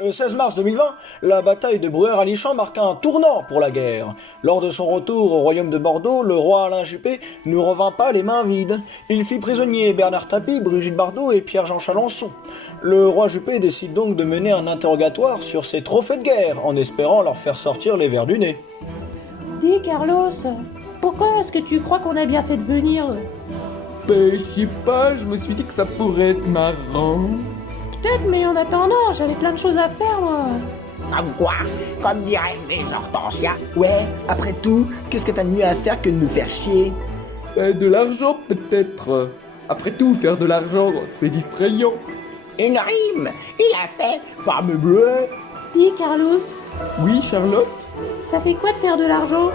Le 16 mars 2020, la bataille de Bruyères-Alichamps marqua un tournant pour la guerre. Lors de son retour au royaume de Bordeaux, le roi Alain Juppé ne revint pas les mains vides. Il fit prisonnier Bernard Tapie, Brigitte Bardot et Pierre-Jean Chalençon. Le roi Juppé décide donc de mener un interrogatoire sur ses trophées de guerre, en espérant leur faire sortir les vers du nez. Dis Carlos, pourquoi est-ce que tu crois qu'on a bien fait de venir? Ben, je sais pas, je me suis dit que ça pourrait être marrant. Peut-être, mais en attendant, j'avais plein de choses à faire, moi. Comme quoi? Comme dirait mes Hortensia. Ouais, après tout, qu'est-ce que t'as de mieux à faire que de nous faire chier? De l'argent, peut-être. Après tout, faire de l'argent, c'est distrayant. Une rime, il a fait par me bleu. Dis Carlos, Oui, Charlotte? ça fait quoi de faire de l'argent?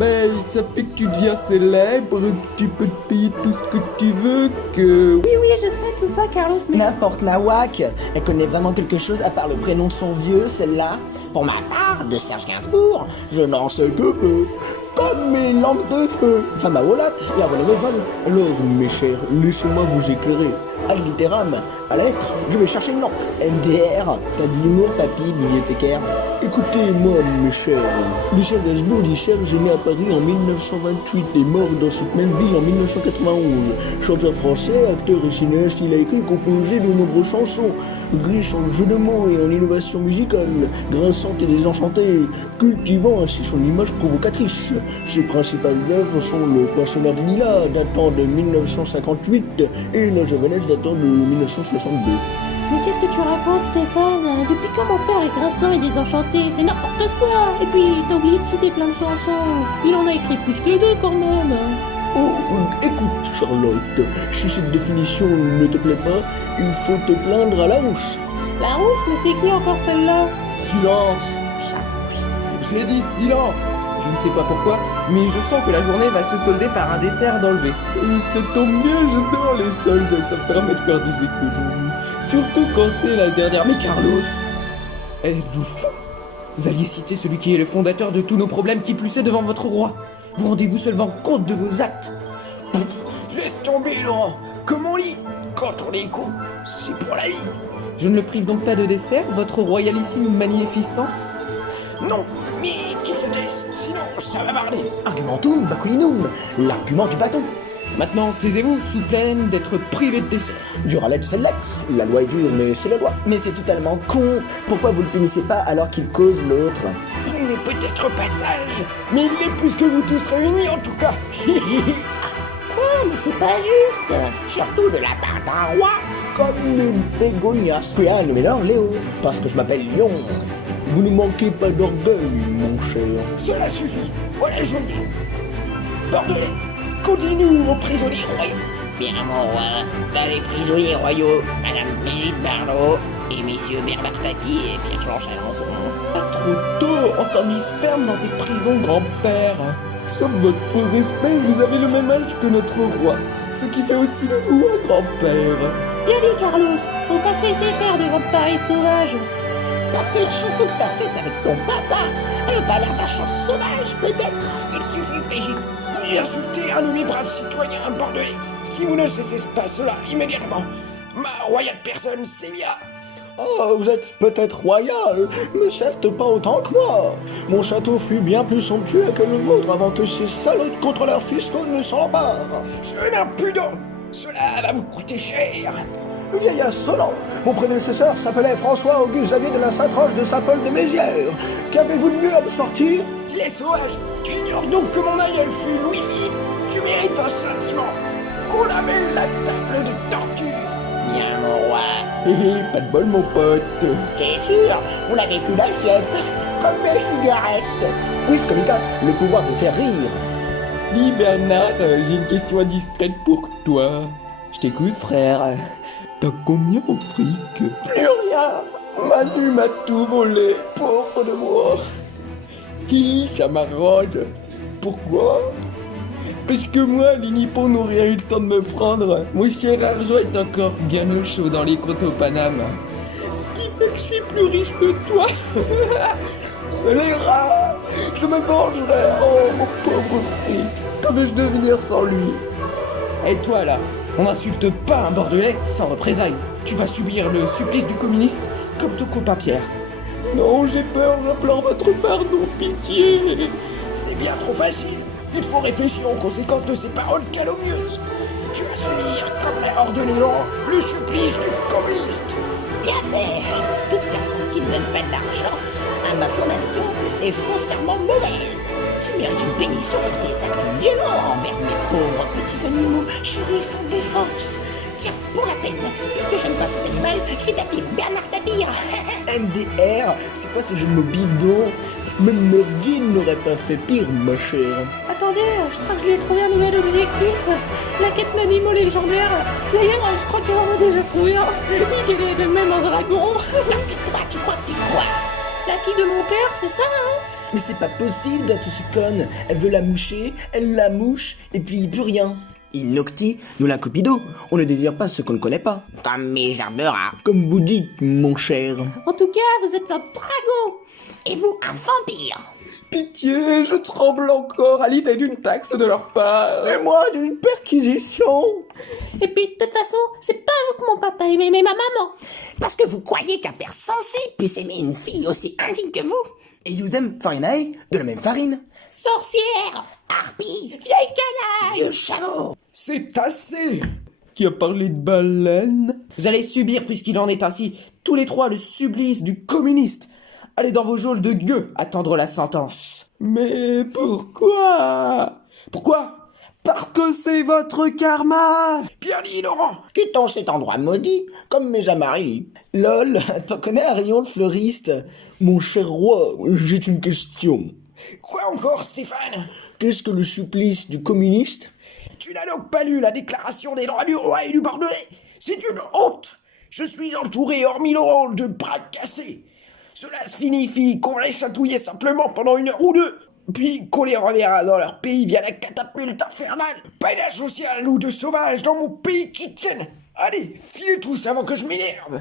Ben, ça fait que tu deviens célèbre, que tu peux te payer tout ce que tu veux, que... Oui, je sais tout ça, Carlos, mais... N'importe Nawak, elle connaît vraiment quelque chose à part le prénom de son vieux, celle-là. Pour ma part, de Serge Gainsbourg, je n'en sais que peu. Comme mes langues de feu. Enfin, ma wallate, la relève au vol. Alors, mes chers, laissez-moi vous éclairer. Ad littéram, à la lettre, je vais chercher une lampe. MDR, t'as de l'humour, papy, bibliothécaire. Écoutez, moi, mes chers, Michel Gainsbourg dit Serge est né à Paris en 1928 et mort dans cette même ville en 1991. Chanteur français, acteur et cinéaste, il a écrit et composé de nombreuses chansons, riches en jeux de mots et en innovation musicale, grinçante et désenchantée, cultivant ainsi son image provocatrice. Ses principales œuvres sont Le Poinçonneur des Lilas, datant de 1958, et La Javanaise datant de 1962. Mais qu'est-ce que tu racontes, Stéphane? Depuis quand mon père est grinçant et désenchanté? C'est n'importe quoi! Et puis, t'as oublié de citer plein de chansons. Il en a écrit plus que deux, quand même. Oh, écoute, Charlotte, si cette définition ne te plaît pas, il faut te plaindre à la rousse. La rousse, mais c'est qui encore celle-là? Silence! J'ai dit silence! Je ne sais pas pourquoi, mais je sens que la journée va se solder par un dessert d'enlevé. Et ça tombe bien, j'adore les soldes, ça me permet de faire des économies. Surtout quand c'est la dernière. Mais Carlos, êtes-vous fou? Vous alliez citer celui qui est le fondateur de tous nos problèmes, qui plus est devant votre roi. Vous rendez-vous seulement compte de vos actes? Laisse tomber, Laurent. Comme on lit, quand on les coupe, c'est pour la vie. Je ne le prive donc pas de dessert, votre royalissime magnificence? Non, mais qu'il se taise, sinon ça va parler. Argumentum baculinum, l'argument du bâton. Maintenant, taisez-vous, sous peine d'être privé de dessert. Dur à l'ex, c'est l'ex. La loi est dure, mais c'est la loi. Mais c'est totalement con. Pourquoi vous le punissez pas alors qu'il cause l'autre? Il n'est peut-être pas sage, mais il l'est plus que vous tous réunis en tout cas. Quoi? Mais c'est pas juste. Surtout de la part d'un roi comme le Bégonias. Puis à nommer-leur Léo, parce que je m'appelle Lion. Vous ne manquez pas d'orgueil, mon cher. Cela suffit, voilà joli. Bordelais, continue aux prisonniers royaux. Bien, mon roi, là les prisonniers royaux, Madame Brigitte Bardot et Messieurs Bernard Tapie et Pierre-Jean Chalençon. Pas trop tôt, enfin mis ferme dans des prisons, grand-père. Sauf votre peu respect, vous avez le même âge que notre roi, ce qui fait aussi de vous un grand-père. Bien dit, Carlos. Faut pas se laisser faire devant Paris sauvage. Parce que la chanson que t'as faite avec ton papa, elle a pas l'air d'un chant sauvage, peut-être. Il suffit, Brigitte, vous y insultez un de mes braves citoyens bordelais. Si vous ne cessez pas cela immédiatement, ma royale personne sévira. Oh, vous êtes peut-être royal, mais certes pas autant que moi. Mon château fut bien plus somptueux que le vôtre avant que ces salauds de contrôleurs fiscaux ne s'en emparent. C'est impudent, cela va vous coûter cher. Vieil insolent, mon prédécesseur s'appelait François-Auguste Xavier de la Sainte-Roche de Saint-Paul de Mézières. Qu'avez-vous de mieux à me sortir? Les sauvages, tu ignores donc que mon aïeul fut Louis-Philippe. Tu mérites un châtiment, qu'on appelle la table de torture. Bien, mon roi, Pas de bol, mon pote. C'est sûr, vous n'avez plus d'assiette, comme mes cigarettes. Oui, Scomica, le pouvoir de faire rire. Dis Bernard, j'ai une question indiscrète pour toi. Je t'écoute, frère. T'as combien en fric? Plus rien, Manu m'a tout volé, pauvre de moi. Ça m'arrange. Pourquoi? Parce que moi, les Nippons n'ont rien eu le temps de me prendre. Mon cher argent est encore bien au chaud dans les comptes au Paname. Ce qui fait que je suis plus riche que toi. C'est les rats, je me vengerai, oh mon pauvre fric. Que vais-je devenir sans lui? Et toi là, on n'insulte pas un Bordelais sans représailles. Tu vas subir le supplice du communiste que comme ton copain Pierre. Non, j'ai peur, j'implore votre pardon, pitié. C'est bien trop facile. Il faut réfléchir aux conséquences de ces paroles calomnieuses. Tu vas subir, comme l'a ordonné Laurent, le supplice du communiste. Bien fait. Toute personne qui ne donne pas de l'argent à ma fondation est foncièrement mauvaise. Tu mérites une pénition pour tes actes violents envers mes pauvres petits animaux chéris sans défense. Tiens, pour la peine, puisque j'aime pas cet animal, je vais t'appeler Bernard Tapir. MDR, c'est quoi ce jeu de mots bidon? Même Mordine n'aurait pas fait pire, ma chère. Attendez, je crois que je lui ai trouvé un nouvel objectif. La quête d'animaux légendaires. D'ailleurs, je crois qu'il en a déjà trouvé un. Il est de même en dragon. Parce que toi, tu crois que t'es quoi? La fille de mon père, c'est ça, hein? Mais c'est pas possible d'être aussi conne. Elle veut la moucher, elle la mouche, et puis plus rien. In nocti, nous la cupido. On ne désire pas ce qu'on ne connaît pas. Comme mes gerberas. Comme vous dites, mon cher. En tout cas, vous êtes un dragon. Et vous, un vampire. Pitié, je tremble encore à l'idée d'une taxe de leur part. Et moi, d'une perquisition. Et puis, de toute façon, c'est pas vous que mon papa aimait, mais ma maman. Parce que vous croyez qu'un père sensé puisse aimer une fille aussi indigne que vous? Et you them farinae, de la même farine. Sorcière. Harpie, Vieille canaille. vieux chameau. C'est assez. Qui a parlé de baleine? Vous allez subir, puisqu'il en est ainsi, tous les trois le supplice du communiste. Allez dans vos geôles de gueux attendre la sentence. Mais pourquoi? Pourquoi? Parce que c'est votre karma. Bien dit, Laurent. Quittons cet endroit maudit, comme mes Jamarili. Lol, t'en connais Arion le fleuriste? Mon cher roi, j'ai une question. Quoi encore, Stéphane? Qu'est-ce que le supplice du communiste? Tu n'as donc pas lu la déclaration des droits du roi et du Bordelais? C'est une honte. Je suis entouré, hormis Laurent, de bras cassés. Cela signifie qu'on va les chatouiller simplement pendant 1 heure ou 2, puis qu'on les reverra dans leur pays via la catapulte infernale. Pas d'âge social ou de sauvage dans mon pays qui tienne. Allez, filez tous avant que je m'énerve.